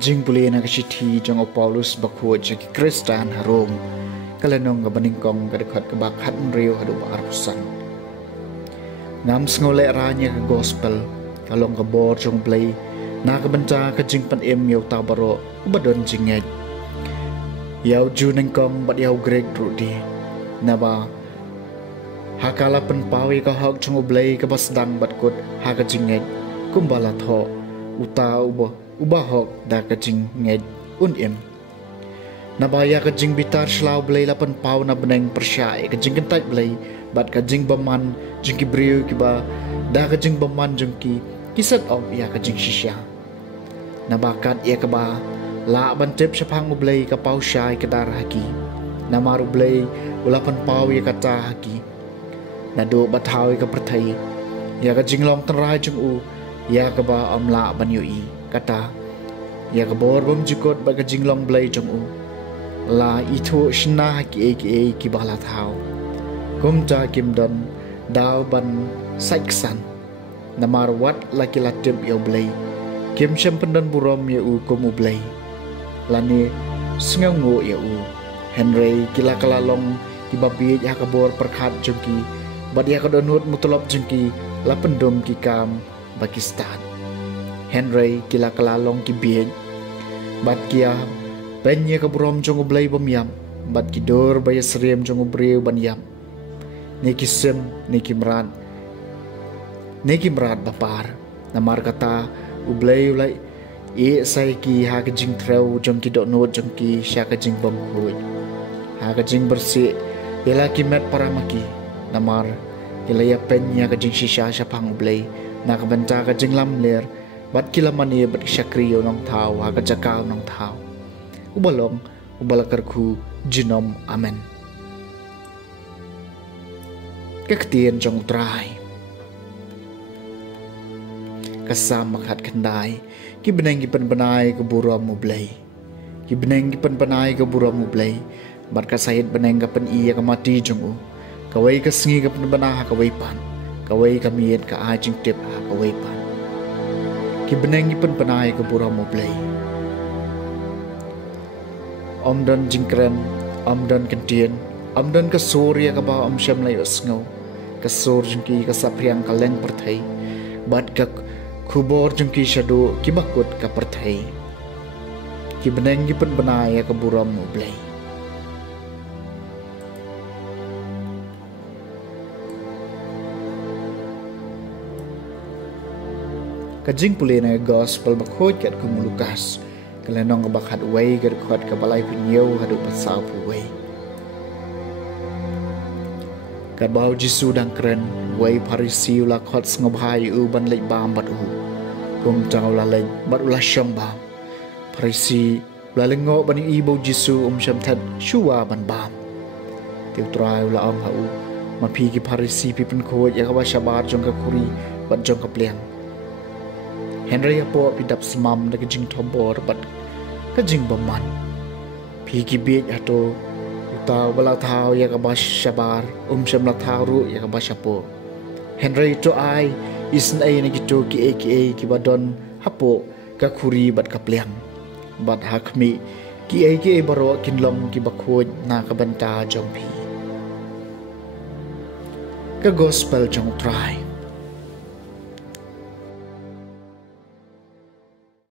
Kajing puli na kasithi jang o Paulus bakho jang Kristan harom kalanong kabaningkong kadakhat kabakhat riyo hadu arpusan ngam ngole ranya ka gospel kalong ka bor jong play na kabanta kajing pan em yaw tabaro ubadon jingej yaw junengkong bat yaw greg rudi naba hakala pen pawi ka hak jong oblay ka basdang bat kut haka jingej kumbala tho uta ubahok da kajing ngej unim nabaya kajing bitar slaw blay lapan pau na beneng persyai kajing kentai blay bat kajing baman jengki briu kiba da kajing baman jengki kisat om ya kajing shisha nabakat ya kaba la bantep syapang blay ka pau syai kedar haki namaru blay ulapan pau ya kata haki nado batawi ka pertai ya kajing long terai jeng u ya kaba om la banyui kata ya kabor bom jikot baga jinglong blay jong u la itu shna ki bala thau kumta kimdon daw ban saiksan namar wat laki latib ya blay kim shempendon burom ya u kum blay lani sngango ya u Henry kila kalalong kibabi ya kabor perkhat jongki bad ya kadonut mutulop jongki la pendom ki kam Pakistan Henry kila kalalong kibiyej bat kia penye kabrom jong oblay bamyam bat kidor baya serem jong obreu banyam neki sem neki mrat bapar namar kata oblay ulai e sai ki ha ka jing treu jong ki dot not jong ki sha ka jing bam hui ha ka jing bersih ela ki met paramaki namar kila ya penye ka jing shisha sha pang oblay na ka banta ka jing lam ler bat kila mani bat syakriyo nong tau haga jakau nong tau ubalong ubalakarku jinom amen kektian jong utrai kasam makhat kendai ki beneng ki penbenai ke buram mublay ki beneng ki penbenai ke buram mublay bat ka sayid beneng ka pen iya ka mati jong u kawai ka sengi ka penbenah kawai pan kawai ka miet ka ajing tip kawai pan ki beneng pen penai ke buram oblay omdan jingkren omdan kentien omdan ke surya ka ba om syam lai osngo ke sur jengki ka sapriang ka leng perthai bat ka khubor jengki shadu ki bakut ka perthai ki beneng pen penai ke buram oblay kajing puli na gospel bakhot kat kumulukas kalenong bakhat way kat khot ka balai pinyo hadu pasau puway kat bau jisu dang kren way parisi ula khot ngobhai u ban lei bam bat u kum jaw la lei bat ula sham bam parisi la lengo ban i bau jisu sham that shuwa ban bam tiu trai ula om ha u ma phi ki parisi pi pen khot ya ka ba shabar jong ka khuri bat jong ka pliang Henry apo pidap semam na kajing tombor bat kajing baman piki bit ato uta wala thao ya kabas shabar syam la thao ru ya kabas apo Henry to ai isn ai na gitu ki badon hapo ka khuri bat kapliang bat hakmi ki baro kinlom ki bakhoj na kabanta jongpi ka gospel jong try